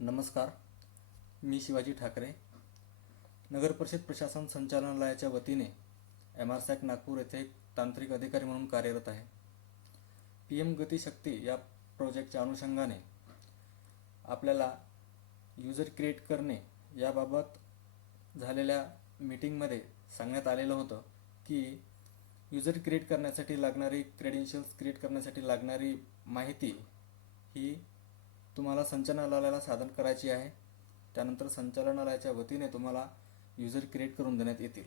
नमस्कार. मी शिवाजी ठाकरे, नगर परिषद प्रशासन संचालनालयाच्या वतीने MRSAC नागपूर येथे एक तांत्रिक अधिकारी म्हणून कार्यरत आहे. PM गती शक्ती या प्रोजेक्टच्या अनुषंगाने आपल्याला यूजर क्रिएट करणे याबाबत झालेल्या मीटिंगमध्ये सांगण्यात आलेलं होतं की यूजर क्रिएट करण्यासाठी लागणारी क्रेडेन्शियल्स क्रिएट करण्यासाठी लागणारी माहिती ही तुम्हाला संचालनालयाला सादर करायची आहे. त्यानंतर संचालनालयाच्या वतीने तुम्हाला यूजर क्रिएट करून देण्यात येतील.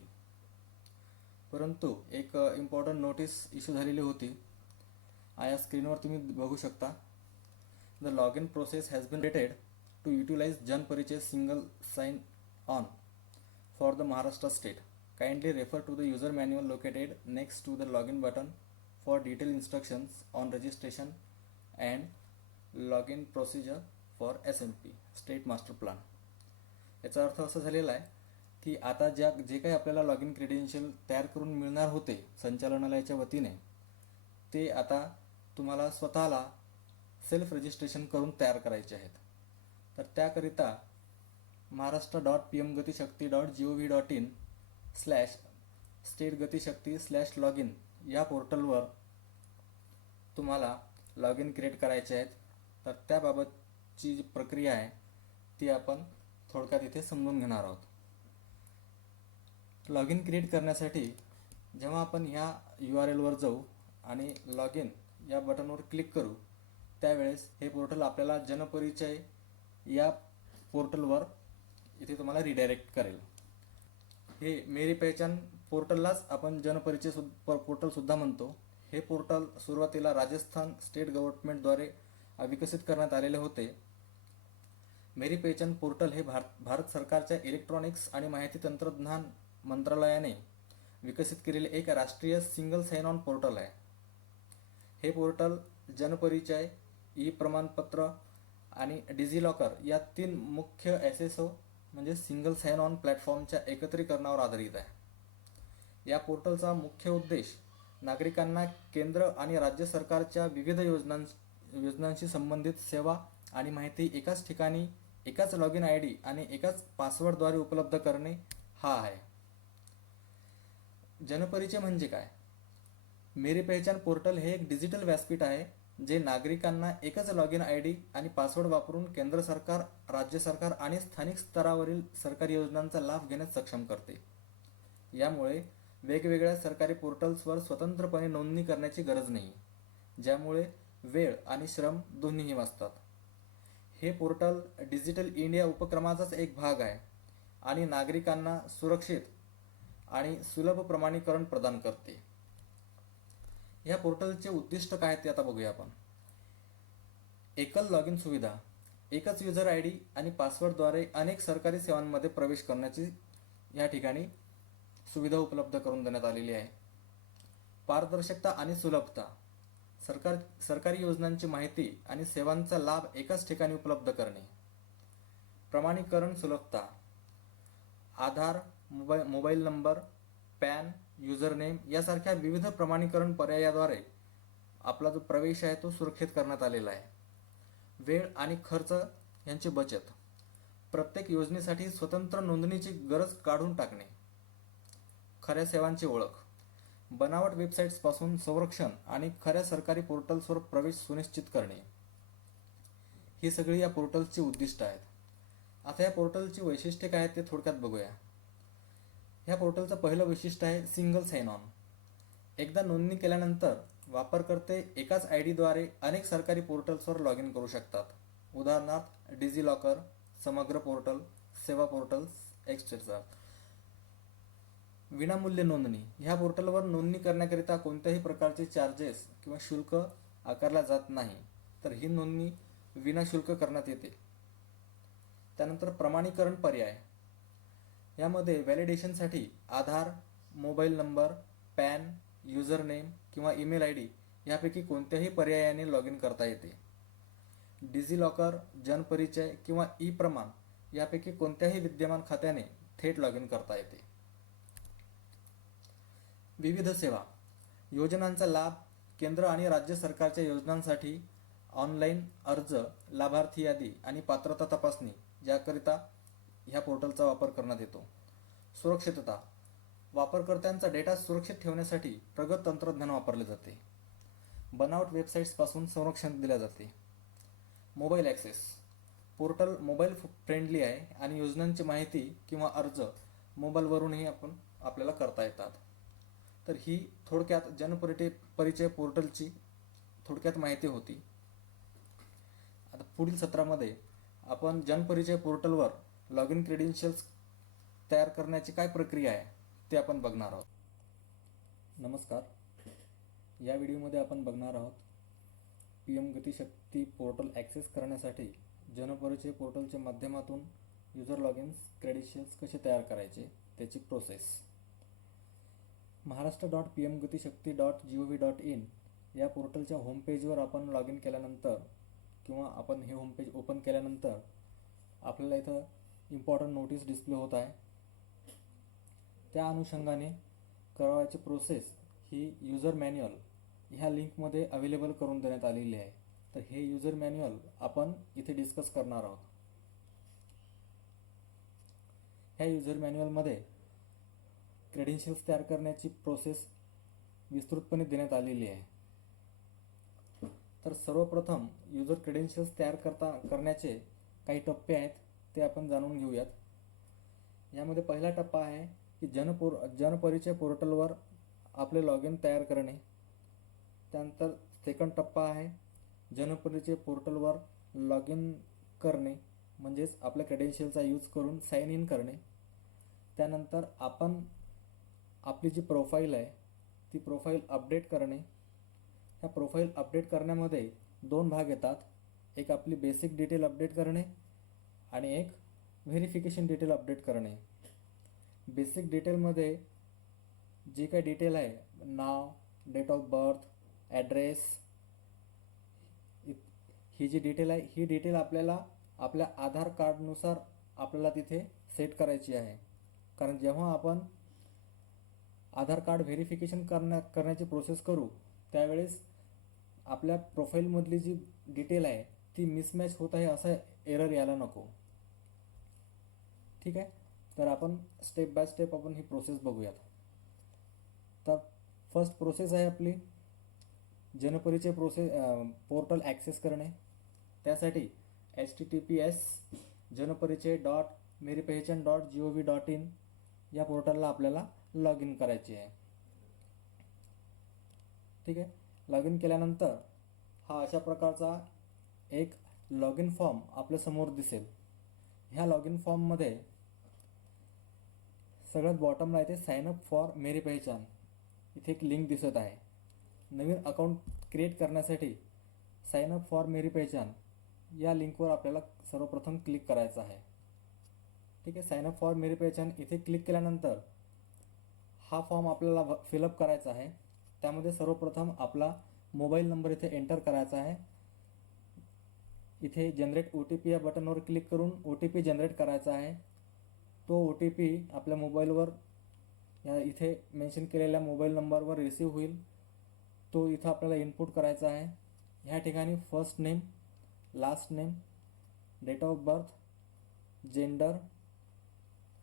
परंतु एक इम्पॉर्टंट नोटीस इश्यू झालेली होती. या स्क्रीनवर तुम्ही बघू शकता. The log in process has been rated to utilize Jan Parichay single sign on for the Maharashtra state. Kindly refer to the user manual located next to the log in button for detail instructions on registration and log in procedure for SMP state master plan. याचा अर्थ असा झालेला आहे की आता जे काही आपल्याला लॉग इन क्रेडेन्शियल तयार करून मिळणार होते संचालनालयाच्या वतीने, ते आता तुम्हाला स्वतःला सेल्फ रजिस्ट्रेशन करून तयार करायचे आहेत. तर त्याकरिता महाराष्ट्र.pmgatiशक्ती.gov.in/स्टेटगतिशक्ती/लॉग इन या पोर्टलवर तुम्हाला लॉग इन क्रिएट करायचे आहेत. तर त्याबाबतची जी प्रक्रिया आहे ती आपण थोडक्यात इथे समजून घेणार आहोत. लॉग इन क्रिएट करण्यासाठी जेव्हा आपण ह्या URLवर जाऊ आणि लॉग इन या बटनवर क्लिक करू, त्यावेळेस हे पोर्टल आपल्याला जनपरिचय या पोर्टलवर इथे तुम्हाला रिडायरेक्ट करेल. हे मेरी पहचान पोर्टललाच आपण जनपरिचय पोर्टलसुद्धा म्हणतो. हे पोर्टल सुरुवातीला राजस्थान स्टेट गव्हर्नमेंटद्वारे विकसित करण्यात आलेले होते. मेरी पहचान पोर्टल हे भारत सरकारच्या इलेक्ट्रॉनिक्स आणि माहिती तंत्रज्ञान मंत्रालयाने विकसित केलेले एक राष्ट्रीय सिंगल साइन ऑन पोर्टल आहे. हे पोर्टल जनपरिचय, ई प्रमाणपत्र आणि डिजिलॉकर या 3 मुख्य SSO म्हणजे सिंगल साइन ऑन प्लॅटफॉर्मच्या एकत्रीकरणावर आधारित आहे. या पोर्टलचा मुख्य उद्देश नागरिकांना केंद्र आणि राज्य सरकारच्या विविध योजनांशी संबंधित सेवा आणि माहिती एकाच ठिकाणी, एकाच लॉग इन ID आणि एकाच पासवर्डद्वारे उपलब्ध करणे हा आहे. जनपरिचय म्हणजे काय? मेरी पहचान पोर्टल हे एक डिजिटल व्यासपीठ आहे जे नागरिकांना एकच लॉग इन ID आणि पासवर्ड वापरून केंद्र सरकार, राज्य सरकार आणि स्थानिक स्तरावरील सरकारी योजनांचा लाभ घेण्यास सक्षम करते. यामुळे वेगवेगळ्या सरकारी पोर्टल्सवर स्वतंत्रपणे नोंदणी करण्याची गरज नाही, ज्यामुळे वेळ आणि श्रम दोन्हीही वाचतात. हे पोर्टल डिजिटल इंडिया उपक्रमाचाच एक भाग आहे आणि नागरिकांना सुरक्षित आणि सुलभ प्रमाणीकरण प्रदान करते. या पोर्टलचे उद्दिष्ट काय ते आता बघूया आपण. एकल लॉग इन सुविधा. एकच यूजर ID आणि पासवर्डद्वारे अनेक सरकारी सेवांमध्ये प्रवेश करण्याची या ठिकाणी सुविधा उपलब्ध करून देण्यात आलेली आहे. पारदर्शकता आणि सुलभता. सरकारी योजनांची माहिती आणि सेवांचा लाभ एकाच ठिकाणी उपलब्ध करणे. प्रमाणीकरण सुलभता. आधार, मोबाईल नंबर, पॅन, युजरनेम यासारख्या विविध प्रमाणीकरण पर्यायाद्वारे आपला जो प्रवेश आहे तो सुरक्षित करण्यात आलेला आहे. वेळ आणि खर्च यांची बचत. प्रत्येक योजनेसाठी स्वतंत्र नोंदणीची गरज काढून टाकणे. खऱ्या सेवांची ओळख. बनावट वेबसाईट्सपासून संरक्षण आणि खऱ्या सरकारी पोर्टल्सवर प्रवेश सुनिश्चित करणे. ही सगळी या पोर्टल्सची उद्दिष्ट आहेत. आता या पोर्टलची वैशिष्ट्ये काय आहेत ते थोडक्यात बघूया. ह्या पोर्टलचं पहिलं वैशिष्ट्य आहे सिंगल साइन ऑन. एकदा नोंदणी केल्यानंतर वापरकर्ते एकाच IDद्वारे अनेक सरकारी पोर्टल्सवर लॉग इन करू शकतात. उदाहरणार्थ डिजिलॉकर, समग्र पोर्टल, सेवा पोर्टल्स एक्सेट्रा. विनामूल्य नोंदणी. ह्या पोर्टलवर नोंदणी करण्याकरिता कोणत्याही प्रकारचे चार्जेस किंवा शुल्क आकारला जात नाही, तर ही नोंदणी विनाशुल्क करण्यात येते. त्यानंतर प्रमाणीकरण पर्याय. यामध्ये व्हॅलिडेशनसाठी आधार, मोबाईल नंबर, पॅन, युजरनेम किंवा ईमेल ID यापैकी कोणत्याही पर्यायाने लॉग इन करता येते. डिजिलॉकर, जनपरिचय किंवा ई प्रमाण यापैकी कोणत्याही विद्यमान खात्याने थेट लॉग इन करता येते. विविध सेवा. योजनांचा लाभ. केंद्र आणि राज्य सरकारच्या योजनांसाठी ऑनलाईन अर्ज, लाभार्थी यादी आणि पात्रता तपासणी याकरिता ह्या पोर्टलचा वापर करण्यात येतो. सुरक्षितता, वापरकर्त्यांचा डेटा सुरक्षित ठेवण्यासाठी प्रगत तंत्रज्ञान वापरले जाते. बनावट वेबसाईट्सपासून संरक्षण दिले जाते. Mobile access, portal mobile friendly आहे आणि योजनांची माहिती किंवा अर्ज मोबाईलवरूनही आपल्याला करता येतात. तर ही थोडक्यात जनपरिचय पोर्टलची थोडक्यात माहिती होती. आता पुढील सत्रामध्ये आपण जनपरिचय पोर्टलवर लॉग इन क्रेडेन्शियल्स तयार करण्याची काय प्रक्रिया आहे ते आपण बघणार आहोत. नमस्कार, या व्हिडिओमध्ये आपण बघणार आहोत PM गतिशक्ती पोर्टल ॲक्सेस करण्यासाठी जनपरिचय पोर्टलच्या माध्यमातून युजर लॉग इन क्रेडेन्शियल्स कसे तयार करायचे त्याची प्रोसेस. महाराष्ट्र.pmgatiशक्ती.gov.in या पोर्टलच्या होमपेजवर आपण लॉग इन केल्यानंतर किंवा आपण हे होमपेज ओपन केल्यानंतर आपल्याला इथं इम्पॉर्टंट नोटीस डिस्प्ले होत आहे. त्या अनुषंगाने करायची प्रोसेस ही युजर मॅन्युअल ह्या लिंकमध्ये अवेलेबल करून देण्यात आलेली आहे. तर हे युजर मॅन्युअल आपण इथे डिस्कस करणार आहोत. ह्या युजर मॅन्युअलमध्ये क्रेडेन्शियल्स तयार करण्याची प्रोसेस विस्तृतपणे देण्यात आलेली आहे. तर सर्वप्रथम युजर क्रेडेन्शियल्स तयार करण्याचे काही टप्पे आहेत ते आपण जाणून घेऊयात. यामध्ये पहिला टप्पा आहे की जनपरिचय पोर्टलवर आपले लॉग इन तयार करणे. त्यानंतर सेकंड टप्पा आहे जनपरिचय पोर्टलवर लॉग इन करणे, म्हणजेच आपल्या क्रेडेन्शियलचा यूज करून साइन इन करणे. त्यानंतर आपण आपली जी प्रोफाईल आहे ती प्रोफाईल अपडेट करणे. ह्या प्रोफाईल अपडेट करण्यामध्ये दोन भाग येतात. एक आपली बेसिक डिटेल अपडेट करणे आणि एक व्हेरिफिकेशन डिटेल अपडेट करणे. बेसिक डिटेलमध्ये जे काही डिटेल आहे, नाव, डेट ऑफ बर्थ, ॲड्रेस, ही जी डिटेल आहे ही डिटेल आपल्याला आपल्या आधार कार्डनुसार आपल्याला तिथे सेट करायची आहे. कारण जेव्हा आपण आधार कार्ड व्हेरिफिकेशन करण्याची प्रोसेस करू त्यावेळेस आपल्या प्रोफाईलमधली जी डिटेल आहे ती मिसमॅच होत आहे असा एरर यायला नको. ठीक आहे, तर आपण स्टेप बाय स्टेप आपण ही प्रोसेस बघूयात. तर फर्स्ट प्रोसेस आहे आपली जनपरिचय पोर्टल ॲक्सेस करणे. त्यासाठी https://जनपरिचय.मेरीपहचान.gov.in या पोर्टलला आपल्याला लॉग इन करायचे आहे. ठीक आहे, लॉग इन केल्यानंतर हा अशा प्रकारचा एक लॉग इन फॉर्म आपल्यासमोर दिसेल. ह्या लॉग इन फॉर्ममध्ये सगळ्यात बॉटमला इथे साइन अप फॉर मेरी पहचान इथे एक लिंक दिसत आहे. नवीन अकाउंट क्रिएट करण्यासाठी साइन अप फॉर मेरी पहचान या लिंकवर आपल्याला सर्वप्रथम क्लिक करायचं आहे. ठीक आहे, साइन अप फॉर मेरी पहचान इथे क्लिक केल्यानंतर हा फॉर्म आपल्याला फिलअप करायचा आहे. त्यामध्ये सर्वप्रथम आपला मोबाईल नंबर इथे एंटर करायचा आहे. इथे जनरेट OTP या बटनवर क्लिक करून OTP जनरेट करायचा आहे. तो OTP आपल्या मोबाईलवर या इथे मेन्शन केलेल्या मोबाईल नंबरवर रिसीव्ह होईल. तो इथं आपल्याला इनपुट करायचा आहे. ह्या ठिकाणी first name, last name, date of birth, gender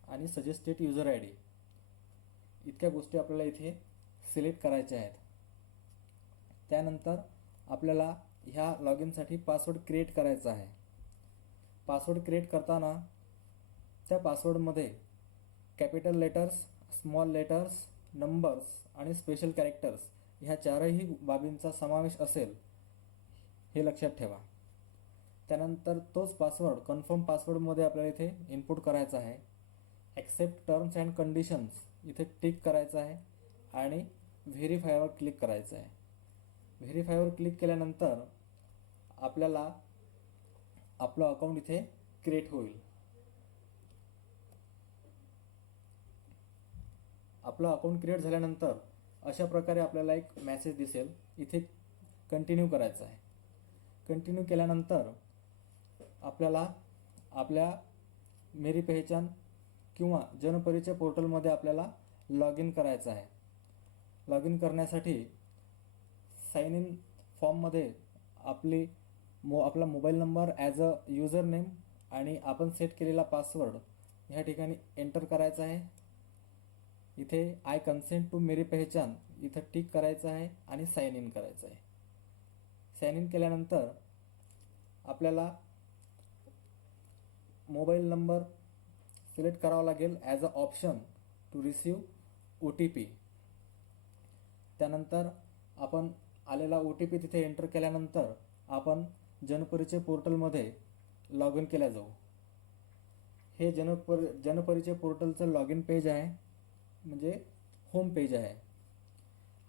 आणि सजेस्टेड युजर ID इतक्या गोष्टी आपल्याला इथे सिलेक्ट करायच्या आहेत. त्यानंतर आपल्याला ह्या लॉग इनसाठी पासवर्ड क्रिएट करायचा आहे. पासवर्ड क्रिएट करताना त्या पासवर्डमध्ये capital letters, small letters, numbers आणि स्पेशल कॅरेक्टर्स ह्या चारही बाबींचा समावेश असेल हे लक्षात ठेवा. त्यानंतर तोच पासवर्ड कन्फर्म पासवर्डमध्ये आपल्याला इथे इनपुट करायचा आहे. ॲक्सेप्ट टर्म्स अँड कंडिशन्स इथे टिक करायचं आहे आणि व्हेरीफायवर क्लिक करायचं आहे. व्हेरीफायवर क्लिक केल्यानंतर आपल्याला आपलं अकाउंट इथे क्रिएट होईल. आपलं अकाउंट क्रिएट झाल्यानंतर अशा प्रकारे आपल्याला एक मेसेज दिसेल. इथे कंटिन्यू करायचं आहे. कंटिन्यू केल्यानंतर आपल्याला आपल्या मेरी पहचान किंवा जनपरिचय पोर्टलमध्ये आपल्याला लॉग इन करायचं आहे. लॉग इन करण्यासाठी साइन इन फॉर्ममध्ये आपली आपला mobile number as a user name आणि आपण सेट केलेला पासवर्ड ह्या ठिकाणी एंटर करायचा आहे. इथे आय कन्सेंट टू मेरी पहचान इथं टिक करायचं आहे आणि साइन इन करायचं आहे. साइन इन केल्यानंतर आपल्याला मोबाईल नंबर सिलेक्ट करावा लागेल as a option to receive OTP. त्यानंतर आपण आलेला OTP तिथे एंटर केल्यानंतर आपण जनपरिचय पोर्टलमध्ये लॉग इन केल्या जाऊ. हे जनपरिचय पोर्टलचं लॉग इन पेज आहे, म्हणजे होम पेज आहे.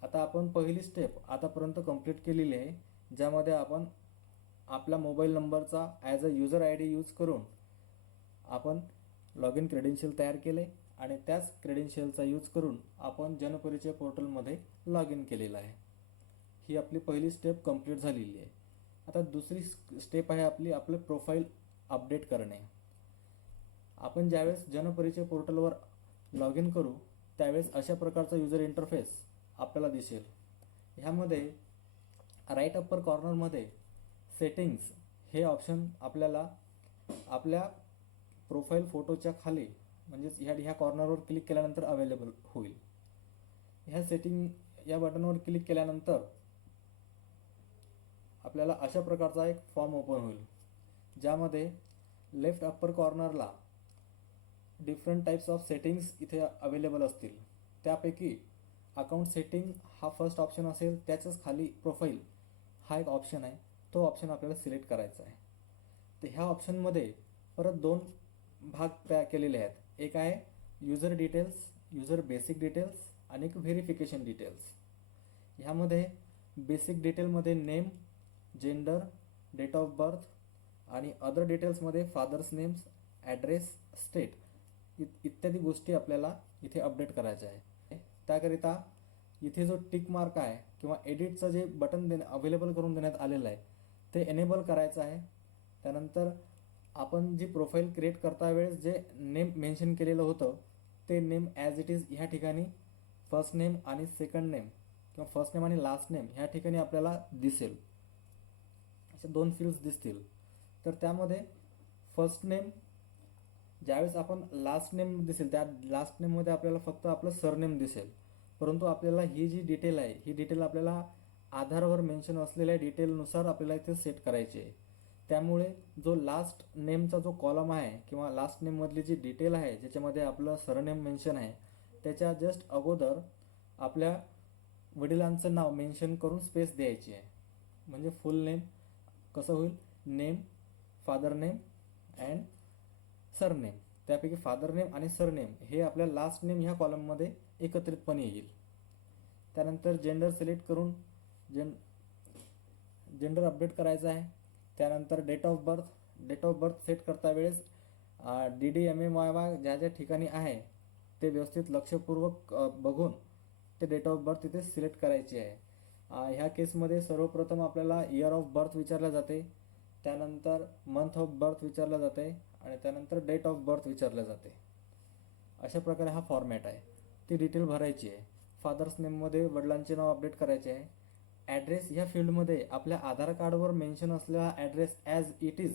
आता आपण पहिली स्टेप आतापर्यंत कंप्लीट केलेली आहे, ज्यामध्ये आपण आपला मोबाईल नंबरचा as a user ID use करून आपण लॉग इन क्रेडेन्शियल तयार केले आणि त्याच क्रेडेन्शियलचा यूज करून आपण जनपरिचय पोर्टलमध्ये लॉग इन केलेलं आहे. ही आपली पहिली स्टेप कंप्लीट झालेली आहे. आता दुसरी स्टेप आहे आपलं प्रोफाईल अपडेट करणे. आपण ज्यावेळेस जनपरिचय पोर्टलवर लॉग इन करू त्यावेळेस अशा प्रकारचा युजर इंटरफेस आपल्याला दिसेल. ह्यामध्ये राईट अप्पर कॉर्नरमध्ये सेटिंग्स हे ऑप्शन आपल्याला आपल्या प्रोफाईल फोटोच्या खाली म्हणजेच ह्या कॉर्नरवर क्लिक केल्यानंतर अवेलेबल होईल. ह्या सेटिंग या बटनवर क्लिक केल्यानंतर आपल्याला अशा प्रकारचा एक फॉर्म ओपन होईल, ज्यामध्ये लेफ्ट अप्पर कॉर्नरला डिफरंट टाईप्स ऑफ सेटिंग्स इथे अवेलेबल असतील. त्यापैकी अकाउंट सेटिंग हा फर्स्ट ऑप्शन असेल, त्याच्याच खाली प्रोफाईल हा एक ऑप्शन आहे, तो ऑप्शन आपल्याला सिलेक्ट करायचा आहे. तर ह्या ऑप्शनमध्ये परत दोन भाग तयार केलेले आहेत. एक आहे user details, user basic details आणि एक व्हेरिफिकेशन डिटेल्स. ह्यामध्ये बेसिक डिटेलमध्ये name, gender, date of birth आणि अदर डिटेल्समध्ये फादर्स नेम्स, ॲड्रेस, स्टेट इत्यादी गोष्टी आपल्याला इथे अपडेट करायच्या आहे. त्याकरिता इथे जो टिक मार्क आहे किंवा एडिटचं जे बटन अवेलेबल करून देण्यात आलेलं आहे ते एनेबल करायचं आहे. त्यानंतर आपण जी प्रोफाईल क्रिएट करता वेळेस जे नेम मेन्शन केलेलं होतं ते नेम ॲज इट इज ह्या ठिकाणी फर्स्ट नेम आणि सेकंड नेम किंवा फर्स्ट नेम आणि लास्ट नेम ह्या ठिकाणी आपल्याला दिसेल. असे दोन फील्ड्स दिसतील. तर त्यामध्ये फर्स्ट नेम ज्यावेळेस आपण लास्ट नेम दिसेल त्या लास्ट नेममध्ये आपल्याला फक्त आपलं सरनेम दिसेल. परंतु आपल्याला ही जी डिटेल आहे ही डिटेल आपल्याला आधारवर मेन्शन असलेल्या डिटेलनुसार आपल्याला इथे सेट करायची आहे. त्यामुळे जो लास्ट नेमचा जो कॉलम आहे किंवा लास्ट नेममधली जी डिटेल आहे ज्याच्यामध्ये आपलं सरनेम मेन्शन आहे त्याच्या जस्ट अगोदर आपल्या वडिलांचं नाव मेन्शन करून स्पेस द्यायची आहे. म्हणजे फुल नेम कसं होईल, name, father name and surname. त्यापैकी फादर नेम आणि सरनेम हे आपल्या लास्ट नेम ह्या कॉलममध्ये एकत्रितपणे येईल. त्यानंतर जेंडर सिलेक्ट करून जेंडर अपडेट करायचं आहे. त्यानंतर डेट ऑफ बर्थ सेट करता वेळेस DDMMY ज्या ज्या ठिकाणी आहे ते व्यवस्थित लक्षपूर्वक बघून ते डेट ऑफ बर्थ तिथे सिलेक्ट करायची आहे. ह्या केसमध्ये सर्वप्रथम आपल्याला इयर ऑफ बर्थ विचारलं जाते, त्यानंतर मंथ ऑफ बर्थ विचारलं जाते आणि त्यानंतर डेट ऑफ बर्थ विचारलं जाते. अशा प्रकारे हा फॉर्मॅट आहे. ती डिटेल भरायची आहे. फादर्स नेममध्ये वडिलांचे नाव अपडेट करायचे आहे. ॲड्रेस ह्या फील्डमध्ये आपल्या आधार कार्डवर मेन्शन असलेला address as it is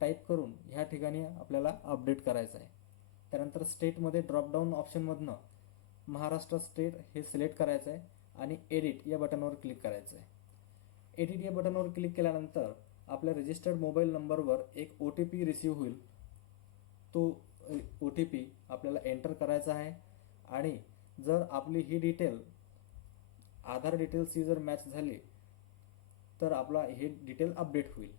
type करून ह्या ठिकाणी आपल्याला अपडेट करायचं आहे. त्यानंतर स्टेटमध्ये ड्रॉपडाऊन ऑप्शनमधनं महाराष्ट्र स्टेट हे सिलेक्ट करायचं आहे आणि एडिट या बटनवर क्लिक करायचं आहे. एडिट या बटनवर क्लिक केल्यानंतर आपल्या रजिस्टर्ड मोबाईल नंबरवर एक OTP रिसीव्ह होईल. तो OTP आपल्याला एंटर करायचा आहे आणि जर आपली ही डिटेल आधार डिटेल्सची जर मॅच झाली तर आपला हे डिटेल अपडेट होईल.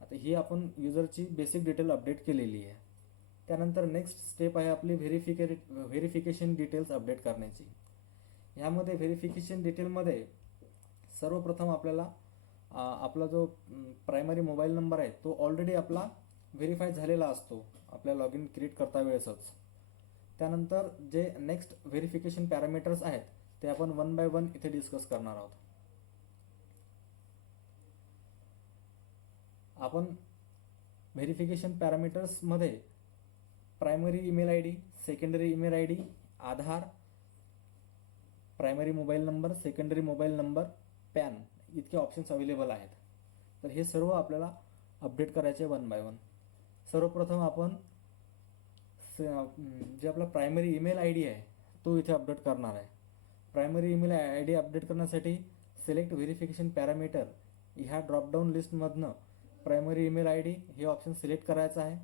आता ही आपण युजरची बेसिक डिटेल अपडेट केलेली आहे. त्यानंतर नेक्स्ट स्टेप आहे आपली व्हेरिफिकेशन डिटेल्स अपडेट करण्याची. ह्यामध्ये व्हेरिफिकेशन डिटेलमध्ये सर्वप्रथम आपल्याला आपला जो प्रायमरी मोबाईल नंबर आहे तो ऑलरेडी आपला व्हेरीफाय झालेला असतो आपल्या लॉग इन क्रिएट करता वेळेसच. त्यानंतर जे नेक्स्ट व्हेरिफिकेशन पॅरामीटर्स आहेत ते आपण 1 बाय 1 इथे डिस्कस करणार आहोत. आपण व्हेरिफिकेशन पॅरामीटर्समध्ये primary email ID, secondary email ID, Aadhaar, primary mobile number, secondary mobile number, PAN इतके ऑप्शन्स अवेलेबल आहेत. तर हे सर्व आपल्याला अपडेट करायचे वन बाय वन. सर्वप्रथम आपण जे आपला प्रायमरी ईमेल आय डी आहे तो इथे अपडेट करणार आहे. Primary email I D update करण्यासाठी सिलेक्ट व्हेरिफिकेशन पॅरामीटर ह्या ड्रॉपडाऊन लिस्टमधनं प्रायमरी ईमेल आय डी हे ऑप्शन सिलेक्ट करायचं आहे.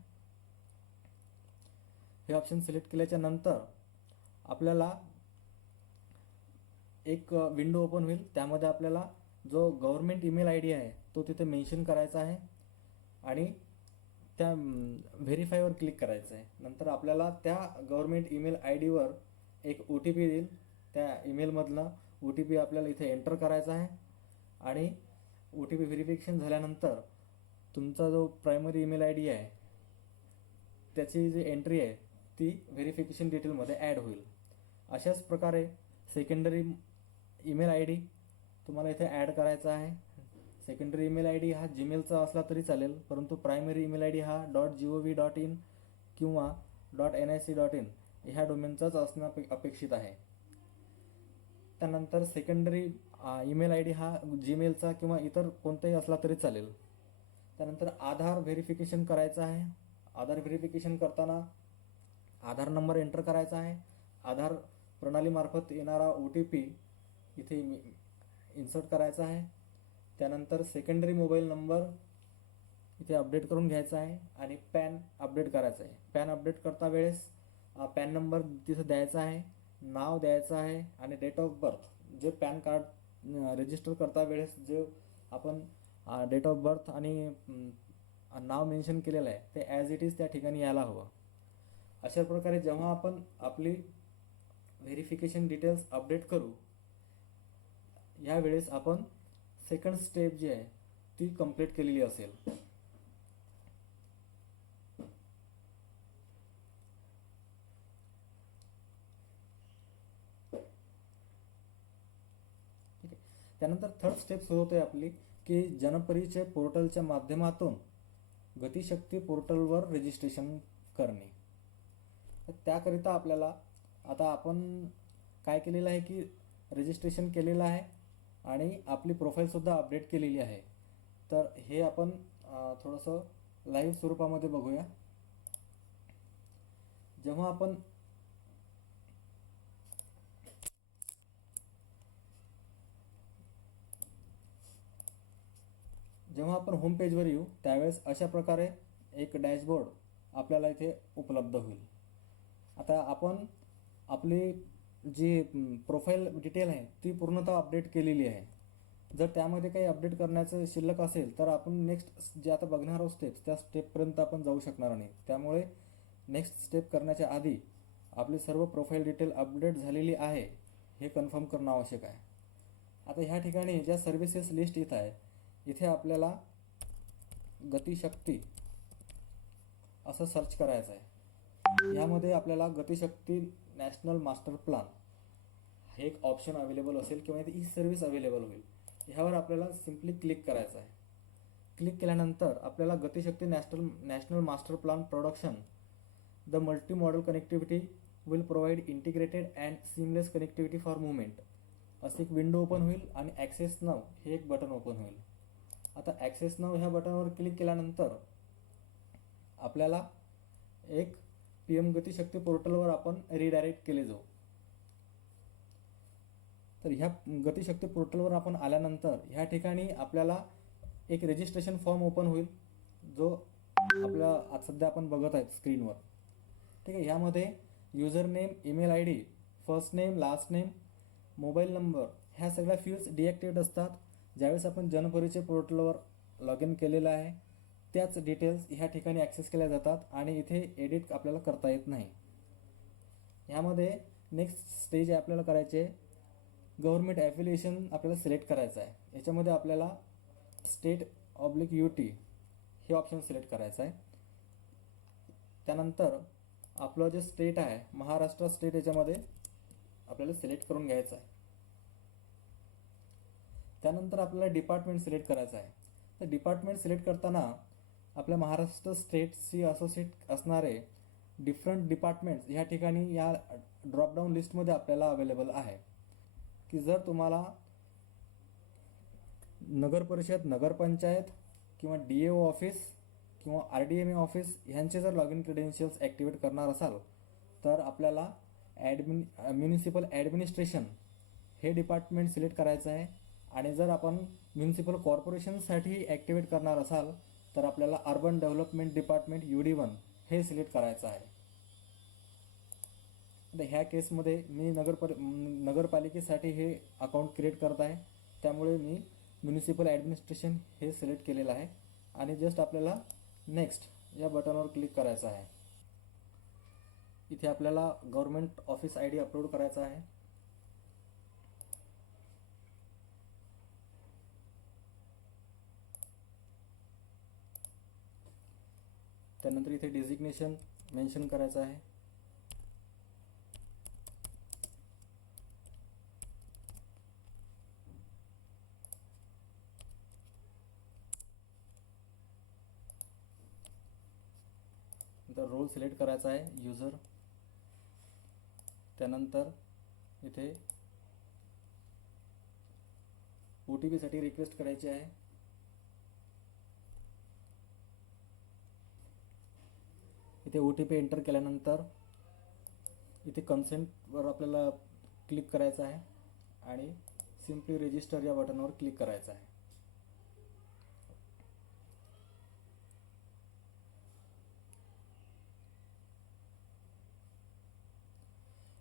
हे ऑप्शन सिलेक्ट केल्याच्या नंतर आपल्याला एक विंडो ओपन होईल. त्यामध्ये आपल्याला जो गव्हर्मेंट ईमेल आय डी आहे तो तिथे मेन्शन करायचा आहे आणि त्या व्हेरीफायवर क्लिक करायचं आहे. नंतर आपल्याला त्या गव्हर्मेंट ईमेल आय डीवर एक ओ टी पी देईल. त्या ईमेलमधलं ओ टी पी आपल्याला इथे एंटर करायचा आहे आणि ओ टी पी व्हेरिफिकेशन झाल्यानंतर तुमचा जो प्रायमरी ईमेल आय डी आहे त्याची जी एंट्री आहे ती व्हेरिफिकेशन डिटेलमध्ये ॲड होईल. अशाच प्रकारे सेकंडरी ईमेल आय डी तुम्हाला इथे ॲड करायचा आहे. सेकंडरी ईमेल आय डी हा जीमेलचा असला तरी चालेल, परंतु प्रायमरी ईमेल आय डी हा .gov.in किंवा .nic.in ह्या डोमेनचाच असणं अपेक्षित आहे. त्यानंतर सेकंडरी ईमेल आय डी हा जीमेलचा किंवा इतर कोणताही असला तरी चालेल. त्यानंतर आधार व्हेरिफिकेशन करायचं आहे. आधार व्हेरिफिकेशन करताना आधार नंबर एंटर करायचा आहे. आधार प्रणालीमार्फत येणारा ओ टी पी इथे इन्सर्ट करायचा आहे. त्यानंतर सेकंडरी मोबाईल नंबर इथे अपडेट करून घ्यायचा आहे आणि पॅन अपडेट करायचं आहे. पॅन अपडेट करता वेळेस पॅन नंबर तिथं द्यायचा आहे, नाव द्यायचं आहे आणि डेट ऑफ बर्थ जे पॅन कार्ड रजिस्टर करता वेळेस जे आपण डेट ऑफ बर्थ आणि नाव मेन्शन केलेलं आहे ते ॲज इट इज त्या ठिकाणी यायला हवं. अशा प्रकारे जेव्हा आपण आपली व्हेरिफिकेशन डिटेल्स अपडेट करू यावेळेस आपण सेकंड स्टेप जी आहे ती कंप्लीट केलेली असेल. ठीक आहे. त्यानंतर थर्ड स्टेप सुरू होते आपली की जनपरिचय पोर्टलच्या माध्यमातून गतिशक्ती पोर्टलवर रजिस्ट्रेशन करणे. तर त्याकरिता आपल्याला आता आपण काय केलेलं आहे की रजिस्ट्रेशन केलेलं आहे आणि आपली प्रोफाईलसुद्धा अपडेट केलेली आहे. तर हे आपण थोडंसं लाईव्ह स्वरूपामध्ये बघूया. जेव्हा आपण होम पेजवर येऊ त्यावेळेस अशा प्रकारे एक डॅशबोर्ड आपल्याला इथे उपलब्ध होईल. आता आपण आपली जी प्रोफाईल डिटेल आहे ती पूर्णतः अपडेट केलेली आहे. जर त्यामध्ये काही अपडेट करण्याचं शिल्लक असेल तर आपण नेक्स्ट जे आता बघणार आहोत स्टेप्स त्या स्टेपपर्यंत आपण जाऊ शकणार नाही. त्यामुळे नेक्स्ट स्टेप करण्याच्या आधी आपली सर्व प्रोफाईल डिटेल अपडेट झालेली आहे हे कन्फर्म करणं आवश्यक आहे. आता ह्या ठिकाणी ज्या सर्व्हिसेस लिस्ट इथं आहे इथे आपल्याला गतिशक्ती असं सर्च करायचं आहे. यामध्ये आपल्याला गतिशक्ती नॅशनल मास्टर प्लॅन हे एक ऑप्शन अवेलेबल असेल किंवा इथे ई सर्व्हिस अवेलेबल होईल. ह्यावर आपल्याला सिम्पली क्लिक करायचं आहे. क्लिक केल्यानंतर आपल्याला Gatishakti national master plan production the multi modal connectivity will provide integrated and seamless connectivity for movement असे एक विंडो ओपन होईल आणि ॲक्सेस नाव हे एक बटन ओपन होईल. आता ॲक्सेस नाव ह्या बटनवर क्लिक केल्यानंतर आपल्याला एक PM गतिशक्ती पोर्टलवर आपण रिडायरेक्ट केले जाऊ. तर ह्या गतिशक्ती पोर्टलवर आपण आल्यानंतर ह्या ठिकाणी आपल्याला एक रजिस्ट्रेशन फॉर्म ओपन होईल जो आपला आज सध्या आपण बघत आहेत स्क्रीनवर. ठीक आहे. ह्यामध्ये user name, email I D, first name, last name, mobile number ह्या सगळ्या फील्ड्स डिॲक्टिव्हेट असतात. ज्यावेळेस आपण जनपरिचय पोर्टलवर लॉग इन केलेलं आहे त्याच डिटेल्स ह्या ठिकाणी ॲक्सेस केल्या जातात आणि इथे एडिट आपल्याला करता येत नाही. ह्यामध्ये नेक्स्ट स्टेज आपल्याला करायचे गव्हर्मेंट ॲफिलिएशन आपल्याला सिलेक्ट करायचं आहे. याच्यामध्ये आपल्याला स्टेट/UT हे ऑप्शन सिलेक्ट करायचं आहे. त्यानंतर आपलं जे स्टेट आहे महाराष्ट्र स्टेट याच्यामध्ये आपल्याला सिलेक्ट करून घ्यायचं आहे. त्यानंतर आपल्याला डिपार्टमेंट सिलेक्ट करायचं आहे. तर डिपार्टमेंट सिलेक्ट करताना आपल्या महाराष्ट्र स्टेटशी असोसिएट असणारे डिफरंट डिपार्टमेंट्स ह्या ठिकाणी या ड्रॉपडाऊन लिस्टमध्ये आपल्याला अवेलेबल आहे की जर तुम्हाला नगर परिषद, नगरपंचायत किंवा DAO ऑफिस किंवा RDMA ऑफिस ह्यांचे जर लॉग इन क्रेडेन्शियल्स ॲक्टिवेट करणार असाल तर आपल्याला म्युनिसिपल ॲडमिनिस्ट्रेशन हे डिपार्टमेंट सिलेक्ट करायचं आहे. आणि जर आपण म्युनिसिपल कॉर्पोरेशनसाठी ॲक्टिवेट करणार असाल तर आपल्याला अर्बन डेव्हलपमेंट डिपार्टमेंट UD1 हे सिलेक्ट करायचं आहे. आता ह्या केसमध्ये मी नगरपालिकेसाठी हे अकाउंट क्रिएट करत आहे, त्यामुळे मी म्युनिसिपल ॲडमिनिस्ट्रेशन हे सिलेक्ट केलेलं आहे. आणि जस्ट आपल्याला नेक्स्ट या बटनवर क्लिक करायचं आहे. इथे आपल्याला गव्हर्नमेंट ऑफिस ID अपलोड करायचा आहे. त्यानंतर इथे डेझिग्नेशन मेन्शन करायचं आहे. नंतर रोल सिलेक्ट करायचा आहे यूजर. त्यानंतर इथे OTP साठी रिक्वेस्ट करायची आहे. इथे OTP एंटर केल्यानंतर इथे कन्सेंटवर आपल्याला क्लिक करायचं आहे आणि सिम्पली रजिस्टर या बटनवर क्लिक करायचं आहे.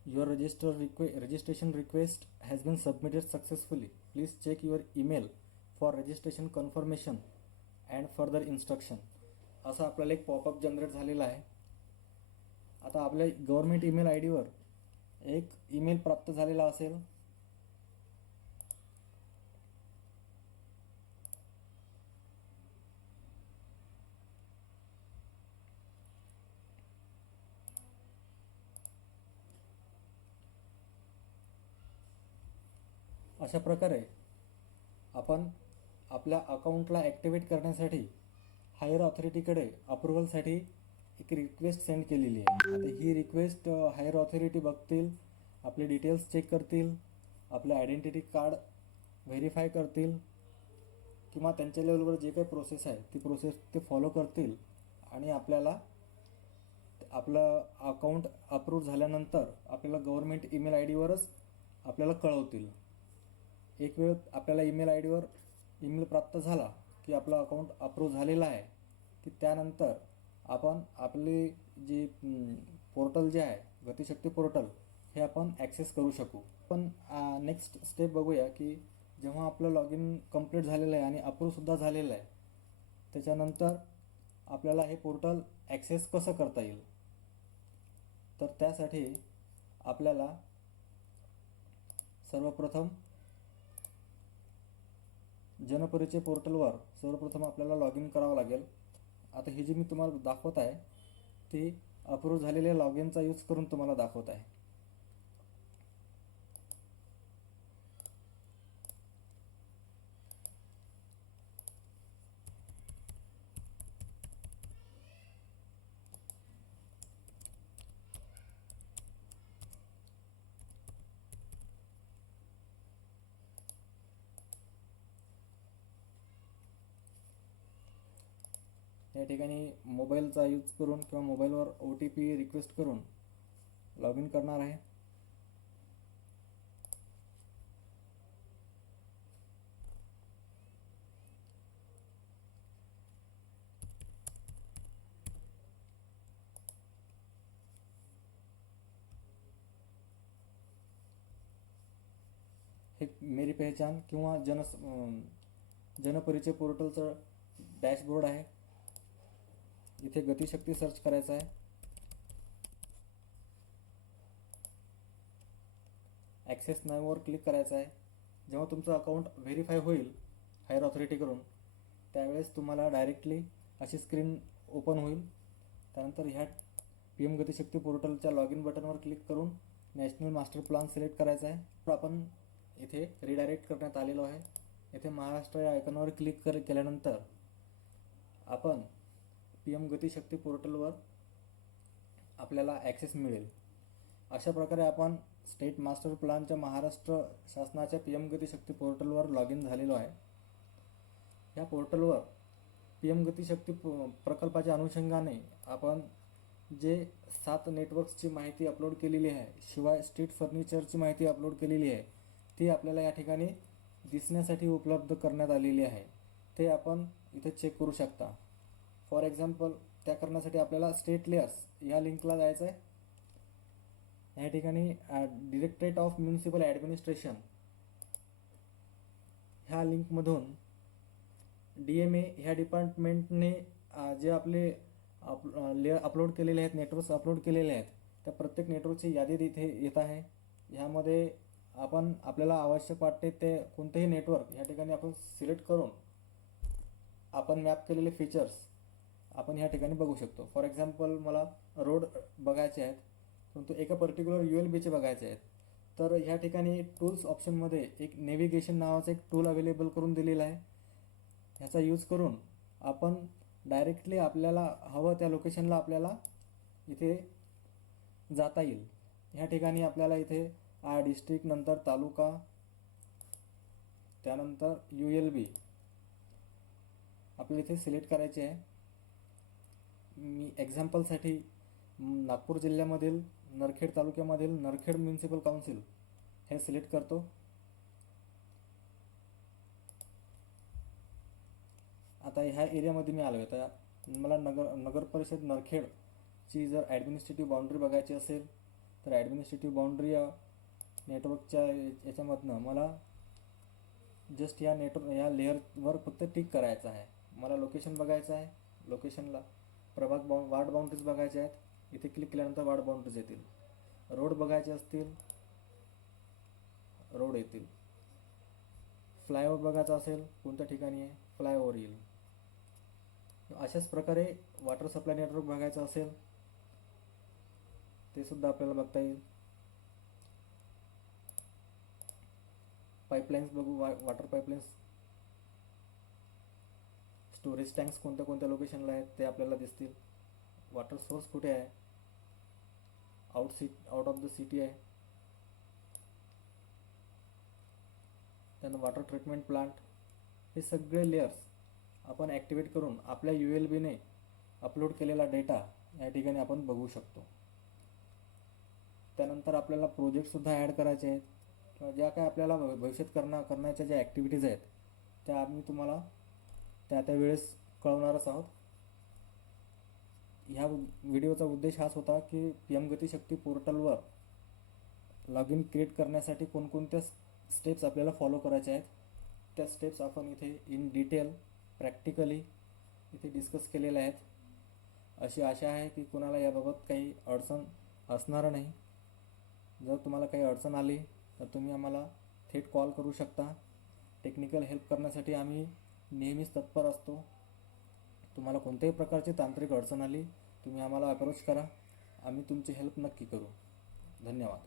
Your registration request has been submitted successfully. Please check your email for registration confirmation and further instruction. असा आपल्याला एक पॉपअप जनरेट झालेला आहे. आता आपल्या गव्हर्नमेंट ईमेल ID वर एक ईमेल प्राप्त झालेला असेल. अशा प्रकारे आपण आपल्या अकाउंटला ॲक्टिवेट करण्यासाठी हायर ऑथॉरिटीकडे अप्रुव्हलसाठी एक रिक्वेस्ट सेंड केलेली आहे. आता ही रिक्वेस्ट हायर ऑथॉरिटी बघतील, आपले डिटेल्स चेक करतील, आपलं आयडेंटिटी कार्ड व्हेरीफाय करतील किंवा त्यांच्या लेवलवर जे काही प्रोसेस आहे ती प्रोसेस ते फॉलो करतील आणि आपल्याला आपलं अकाउंट अप्रूव्ह झाल्यानंतर आपल्याला गव्हर्नमेंट ईमेल ID वरच आपल्याला कळवतील. एक वेळ आपल्याला ईमेल ID वर ईमेल प्राप्त झाला की आपलं अकाउंट अप्रूव्ह झालेलं आहे की त्यानंतर आपण आपले जे पोर्टल जे आहे गतिशक्ती पोर्टल हे आपण ॲक्सेस करू शकू. पण नेक्स्ट स्टेप बघूया की जेव्हा आपलं लॉग इन कंप्लीट झालेलं आहे आणि अप्रूव्हसुद्धा झालेलं आहे त्याच्यानंतर आपल्याला हे पोर्टल ॲक्सेस कसं करता येईल. तर त्यासाठी आपल्याला सर्वप्रथम जनपरिचय पोर्टलवर सर्वप्रथम आपल्याला लॉग इन करावं लागेल. आता ही जी मी तुम्हाला दाखवत आहे ती अप्रूव्ह झालेल्या लॉग इनचा यूज करून तुम्हाला दाखवत आहे. या ठिकाणी मोबाईलचा यूज करून किंवा मोबाईलवर OTP रिक्वेस्ट करून लॉग इन करणार आहे. हे मेरी पहचान किंवा जनपरिचय पोर्टलचं डॅशबोर्ड आहे. इथे गतिशक्ती सर्च करायचं आहे. ॲक्सेस नाववर क्लिक करायचं आहे. जेव्हा तुमचं अकाउंट व्हेरीफाय होईल हायर ऑथॉरिटीकडून त्यावेळेस तुम्हाला डायरेक्टली अशी स्क्रीन ओपन होईल. त्यानंतर ह्या PM गतिशक्ती पोर्टलच्या लॉग इन बटनवर क्लिक करून नॅशनल मास्टर प्लॅन सिलेक्ट करायचा आहे. तर आपण इथे रिडायरेक्ट करण्यात आलेलो आहे. इथे महाराष्ट्र या आयकॉनवर क्लिक केल्यानंतर आपण PM गतिशक्ती पोर्टलवर आपल्याला ॲक्सेस मिळेल. अशा प्रकारे आपण स्टेट मास्टर प्लॅनच्या महाराष्ट्र शासनाच्या PM गतिशक्ती पोर्टलवर लॉग इन झालेलो आहे. ह्या पोर्टलवर पी एम गतिशक्ती प्रकल्पाच्या अनुषंगाने आपण जे 7 नेटवर्क्सची माहिती अपलोड केलेली आहे, शिवाय स्ट्रीट फर्निचरची माहिती अपलोड केलेली आहे, ती आपल्याला या ठिकाणी दिसण्यासाठी उपलब्ध करण्यात आलेली आहे. ते आपण इथे चेक करू शकता. फॉर एक्झाम्पल, त्या करण्यासाठी आपल्याला स्टेट लेयर्स या लिंकला जायचं आहे. या ठिकाणी डिरेक्टरेट ऑफ म्युनिसिपल ॲडमिनिस्ट्रेशन ह्या लिंकमधून DMA ह्या डिपार्टमेंटने जे आपले लेअर अपलोड केलेले आहेत, नेटवर्क्स अपलोड केलेले आहेत, त्या प्रत्येक नेटवर्कची यादी तिथे येत आहे. ह्यामध्ये आपण आपल्याला आवश्यक वाटते ते कोणतेही नेटवर्क या ठिकाणी आपण सिलेक्ट करून आपण मॅप केलेले फीचर्स आपण ह्या ठिकाणी बघू शकतो. फॉर एक्झाम्पल, मला रोड बघायचे आहेत, परंतु एका पर्टिक्युलर ULBचे बघायचे आहेत, तर ह्या ठिकाणी टूल्स ऑप्शनमध्ये एक नेव्हिगेशन नावाचं एक टूल अवेलेबल करून दिलेलं आहे. ह्याचा यूज करून आपण डायरेक्टली आपल्याला हवं त्या लोकेशनला आपल्याला इथे जाता येईल. ह्या ठिकाणी आपल्याला इथे डिस्ट्रिक्ट, नंतर तालुका, त्यानंतर ULB आपल्याला इथे सिलेक्ट करायचे आहे. मी एक्झाम्पलसाठी नागपूर जिल्ह्यामधील नरखेड तालुक्यामधील नरखेड म्युनिसिपल काउन्सिल हे सिलेक्ट करतो. आता ह्या एरियामध्ये मी आलो आहे, तर मला नगर परिषद नरखेडची जर ॲडमिनिस्ट्रेटिव्ह बाउंड्री बघायची असेल तर ॲडमिनिस्ट्रेटिव्ह बाउंड्री या नेटवर्कच्या याच्यामधनं मला जस्ट या या लेअरवर फक्त टिक करायचं आहे. मला लोकेशन बघायचं आहे, लोकेशनला वार्ड बाउंड्रीज बघायच्या आहेत, इथे क्लिक केल्यानंतर वार्ड बाउंड्रीज येतील. रोड बघायचे असतील, रोड येतील. फ्लायओव्हर बघायचा असेल, कोणत्या ठिकाणी आहे, फ्लायओव्हर येईल. अशाच प्रकारे वॉटर सप्लाय नेटवर्क बघायचं असेल ते सुद्धा आपल्याला बघता येईल. पाईपलाईन्स बघू, वॉटर पाईपलाईन्स, स्टोरेज टँक्स कोणत्या कोणत्या लोकेशनला आहेत ते आपल्याला दिसतील. वॉटर सोर्स कुठे आहे, आउट ऑफ द सिटी आहे. त्यानंतर वॉटर ट्रीटमेंट प्लांट, हे सगळे लेयर्स आपण ॲक्टिवेट करून आपल्या ULBने अपलोड केलेला डेटा या ठिकाणी आपण बघू शकतो. त्यानंतर आपल्याला प्रोजेक्टसुद्धा ॲड करायचे आहेत, किंवा ज्या काय आपल्याला भविष्यात करण्याच्या ज्या ॲक्टिव्हिटीज आहेत त्या आम्ही तुम्हाला त्या वेळेस कळवणारच आहोत. ह्या व्हिडिओचा उद्देश हाच होता की PM गतिशक्ती पोर्टलवर लॉग इन क्रिएट करण्यासाठी कोणकोणत्या स्टेप्स आपल्याला फॉलो करायच्या आहेत, त्या स्टेप्स आपण इथे इन डिटेल प्रॅक्टिकली इथे डिस्कस केलेल्या आहेत. अशी आशा आहे की कुणाला याबाबत काही अडचण असणार नाही. जर तुम्हाला काही अडचण आली तर तुम्ही आम्हाला थेट कॉल करू शकता. टेक्निकल हेल्प करण्यासाठी आम्ही नेहमीच तत्पर असतो. तुम्हाला कोणत्याही प्रकारची तांत्रिक अडचण आली तुम्ही आम्हाला अप्रोच करा, आम्ही तुमची हेल्प नक्की करू. धन्यवाद.